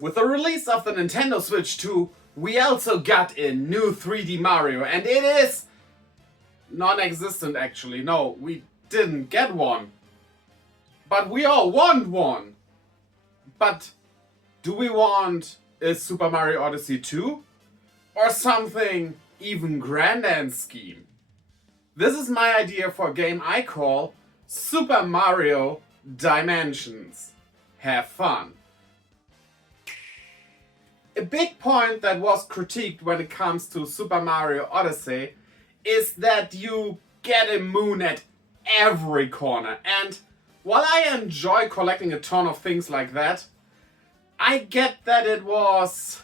With the release of the Nintendo Switch 2, we also got a new 3D Mario, and it is non-existent actually. No, we didn't get one. But we all want one. But do we want a Super Mario Odyssey 2? Or something even grander in scheme? This is my idea for a game I call Super Mario Dimensions. Have fun. A big point that was critiqued when it comes to Super Mario Odyssey is that you get a moon at every corner. And while I enjoy collecting a ton of things like that, I get that it was,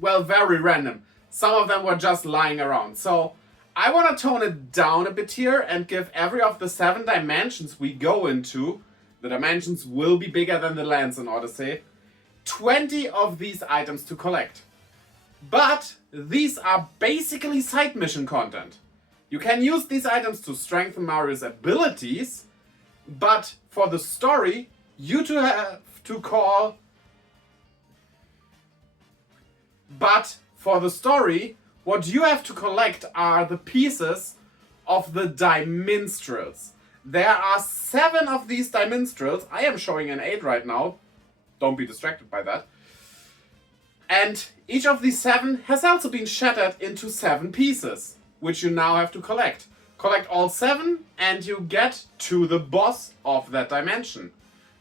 well, very random. Some of them were just lying around. So I want to tone it down a bit here and give every of the 7 dimensions we go into, the dimensions will be bigger than the lands in Odyssey, 20 of these items to collect. But these are basically side mission content. You can use these items to strengthen Mario's abilities, but for the story, you two have to call... But for the story, what you have to collect are the pieces of the Diminstrels. There are 7 of these Diminstrels. I am showing an 8 right now. Don't be distracted by that. And each of these 7 has also been shattered into 7 pieces, which you now have to collect. Collect all 7 and you get to the boss of that dimension.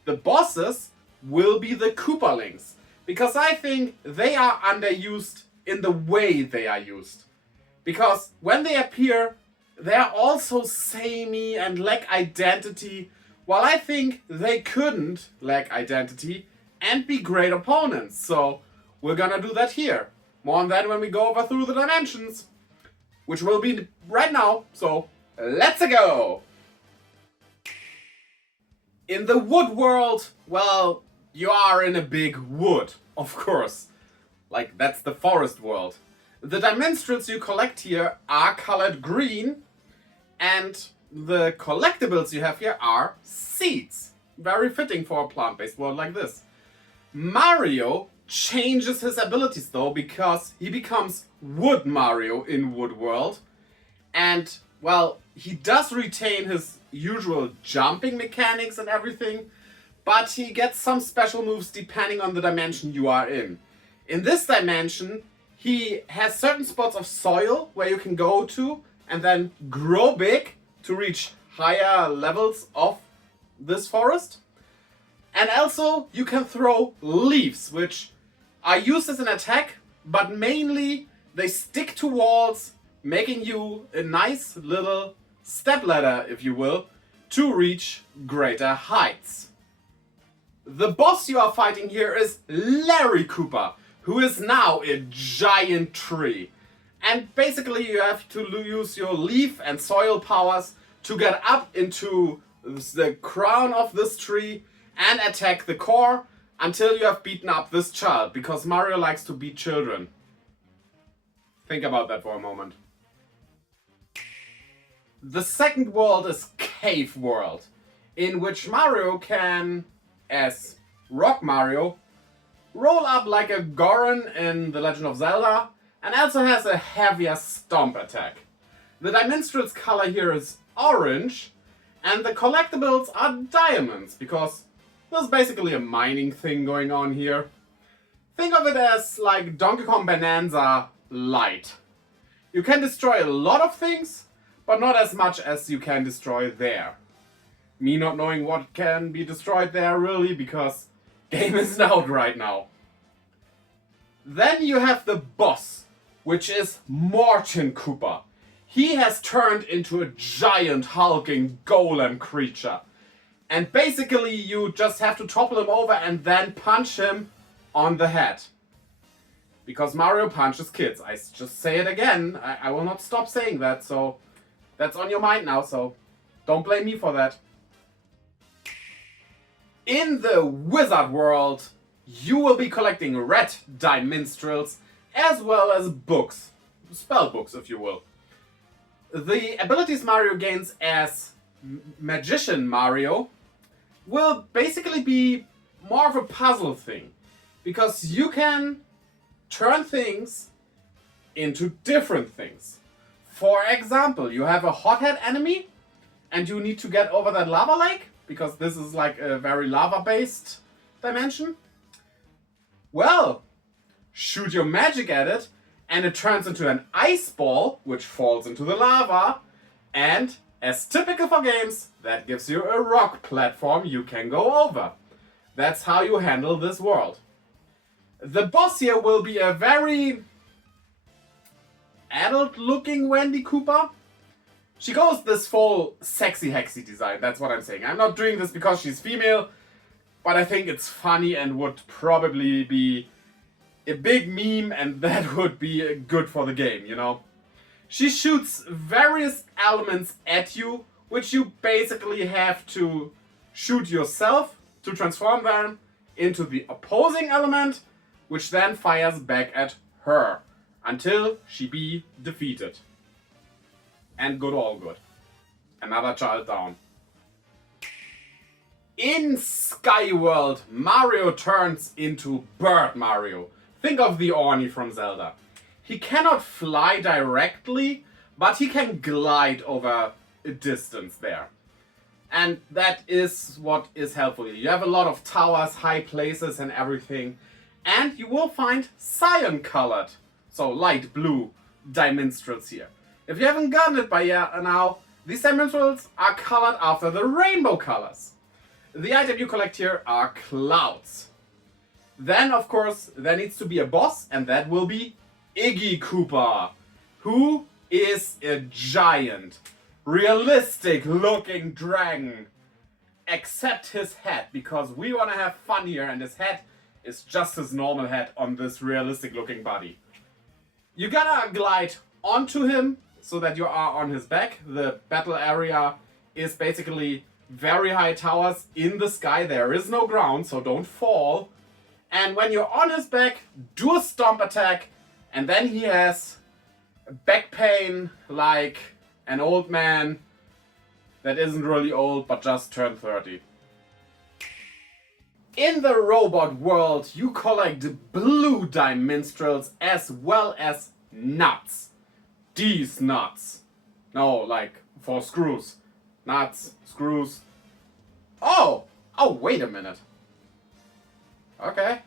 The bosses will be the Koopalings, because I think they are underused in the way they are used. Because when they appear, they are also samey and lack identity, while I think they couldn't lack identity and be great opponents. So we're gonna do that here. More on that when we go over through the dimensions, which will be right now. So let's go! In the wood world, well, you are in a big wood, of course. Like, that's the forest world. The Dimenstrels you collect here are colored green, and the collectibles you have here are seeds. Very fitting for a plant-based world like this. Mario changes his abilities though, because he becomes Wood Mario in Wood World. And, well, he does retain his usual jumping mechanics and everything, but he gets some special moves depending on the dimension you are in. In this dimension, he has certain spots of soil where you can go to and then grow big to reach higher levels of this forest. And also, you can throw leaves, which are used as an attack, but mainly they stick to walls, making you a nice little stepladder, if you will, to reach greater heights. The boss you are fighting here is Larry Koopa, who is now a giant tree. And basically you have to use your leaf and soil powers to get up into the crown of this tree and attack the core until you have beaten up this child, because Mario likes to beat children. Think about that for a moment. The second world is Cave World, in which Mario can, as Rock Mario, roll up like a Goron in The Legend of Zelda, and also has a heavier stomp attack. The Dimenstrel's color here is orange, and the collectibles are diamonds, because there's basically a mining thing going on here. Think of it as like Donkey Kong Bonanza light. You can destroy a lot of things, but not as much as you can destroy there. Me not knowing what can be destroyed there really, because game isn't out right now. Then you have the boss, which is Morton Koopa. He has turned into a giant hulking golem creature. And basically you just have to topple him over and then punch him on the head. Because Mario punches kids. I just say it again. I will not stop saying that, so that's on your mind now, so don't blame me for that. In the wizard world, you will be collecting red Dimenstrels as well as books. Spell books, if you will. The abilities Mario gains as Magician Mario will basically be more of a puzzle thing. because you can turn things into different things. For example, you have a hothead enemy and you need to get over that lava lake, because this is like a very lava-based dimension. Well, shoot your magic at it and it turns into an ice ball, which falls into the lava, and as typical for games, that gives you a rock platform you can go over. That's how you handle this world. The boss here will be a very adult-looking Wendy Cooper. She goes this full sexy hexy design, that's what I'm saying. I'm not doing this because she's female, but I think it's funny and would probably be a big meme, and that would be good for the game, you know? She shoots various elements at you, which you basically have to shoot yourself to transform them into the opposing element, which then fires back at her until she be defeated. And good, all good. Another child down. In Skyworld, Mario turns into Bird Mario. Think of the Orni from Zelda. He cannot fly directly, but he can glide over a distance there. And that is what is helpful. You have a lot of towers, high places and everything. And you will find cyan colored, so light blue, dimensionals here. If you haven't gotten it by now, these dimensionals are colored after the rainbow colors. The item you collect here are clouds. Then, of course, there needs to be a boss, and that will be Iggy Koopa, who is a giant, realistic-looking dragon. Except his head, because we want to have fun here, and his head is just his normal head on this realistic-looking body. You gotta glide onto him so that you are on his back. The battle area is basically very high towers in the sky. There is no ground, so don't fall. And when you're on his back, do a stomp attack, and then he has back pain like an old man that isn't really old but just turned 30. In the robot world, you collect blue dimensionals as well as nuts. These nuts. No, like for screws. Nuts, screws. Oh, wait a minute. Okay.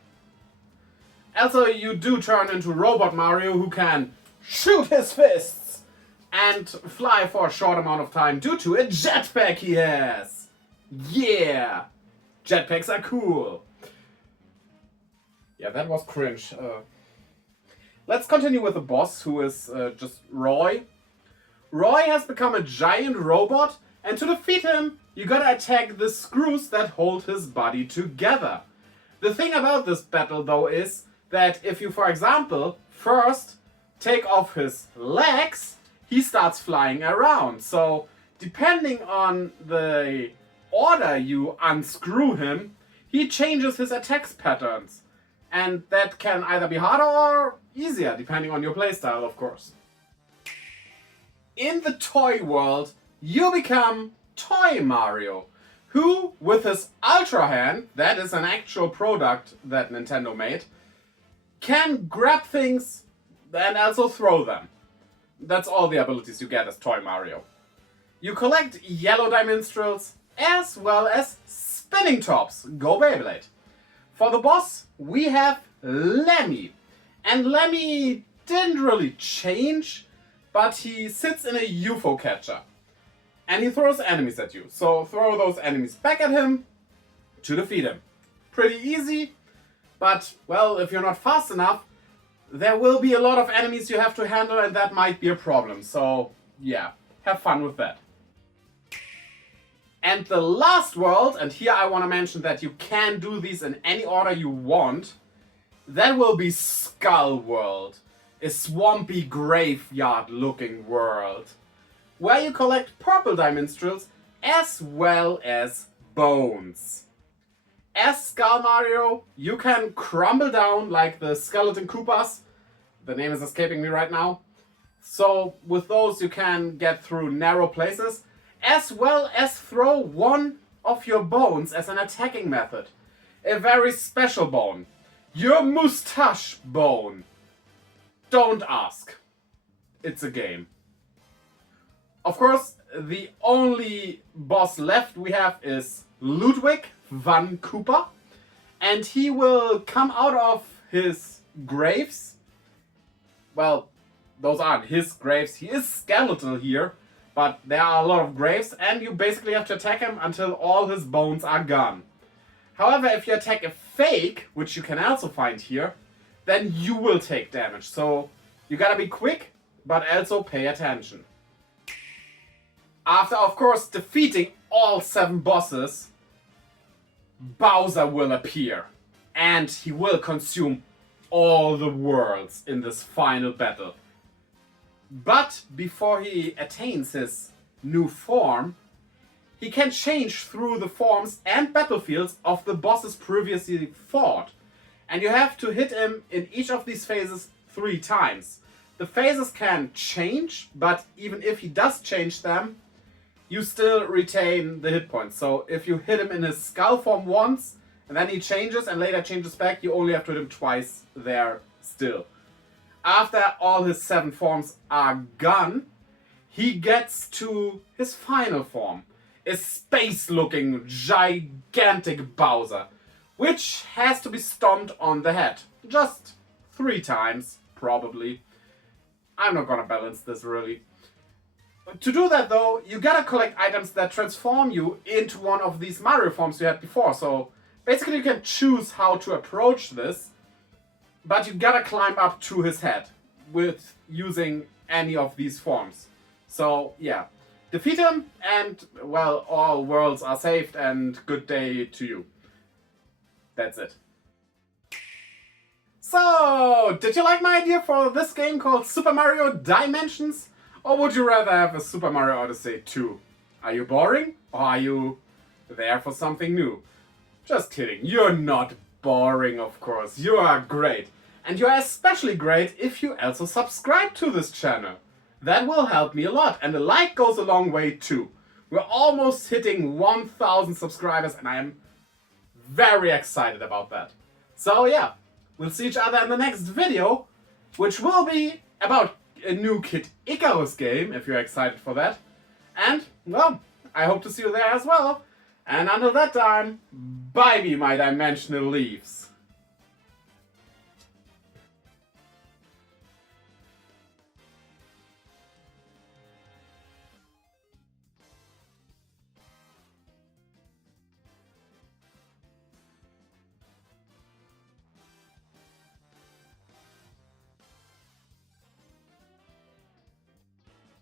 Also, you do turn into Robot Mario, who can shoot his fists and fly for a short amount of time due to a jetpack he has. Yeah! Jetpacks are cool. Yeah, that was cringe. Let's continue with the boss, who is just Roy. Roy has become a giant robot, and to defeat him, you gotta attack the screws that hold his body together. The thing about this battle, though, is that if you, for example, first take off his legs, he starts flying around. So, depending on the order you unscrew him, he changes his attacks patterns. And that can either be harder or easier, depending on your playstyle, of course. In the toy world, you become Toy Mario, who, with his Ultra Hand, that is an actual product that Nintendo made, can grab things and also throw them. That's all the abilities you get as Toy Mario. You collect yellow dimensionals as well as spinning tops. Go Beyblade. For the boss, we have Lemmy. And Lemmy didn't really change, but he sits in a UFO catcher. And he throws enemies at you. So throw those enemies back at him to defeat him. Pretty easy, but, well, if you're not fast enough, there will be a lot of enemies you have to handle, and that might be a problem. So, yeah, have fun with that. And the last world, and here I want to mention that you can do these in any order you want, that will be Skull World. A swampy graveyard looking world, where you collect purple dimensionals as well as bones. As Skull Mario, you can crumble down like the skeleton Koopas. The name is escaping me right now. So with those you can get through narrow places, as well as throw one of your bones as an attacking method. A very special bone. Your mustache bone. Don't ask. It's a game. Of course, the only boss left we have is Ludwig van Cooper. And he will come out of his graves. Well, those aren't his graves. He is skeletal here. But there are a lot of graves. And you basically have to attack him until all his bones are gone. However, if you attack a fake, which you can also find here, then you will take damage. So you gotta be quick, but also pay attention. After, of course, defeating all 7 bosses, Bowser will appear. And he will consume all the worlds in this final battle. But before he attains his new form, he can change through the forms and battlefields of the bosses previously fought. And you have to hit him in each of these phases 3 times. The phases can change, but even if he does change them, you still retain the hit points. So if you hit him in his skull form once, and then he changes and later changes back, you only have to hit him twice there still. After all his 7 forms are gone, he gets to his final form. A space-looking, gigantic Bowser, which has to be stomped on the head. Just 3 times, probably. I'm not gonna balance this, really. To do that, though, you gotta collect items that transform you into one of these Mario forms you had before. So, basically you can choose how to approach this, but you gotta climb up to his head with using any of these forms. So, yeah. Defeat him, and, well, all worlds are saved, and good day to you. That's it. So, did you like my idea for this game called Super Mario Dimensions? Or would you rather have a Super Mario Odyssey 2? Are you boring? Or are you there for something new? Just kidding, you're not boring, of course. You are great. And you are especially great if you also subscribe to this channel. That will help me a lot, and a like goes a long way too. We're almost hitting 1,000 subscribers, and I am very excited about that. So yeah, we'll see each other in the next video, which will be about a new Kid Icarus game, if you're excited for that. And, well, I hope to see you there as well. And until that time, bye me, my dimensional leaves.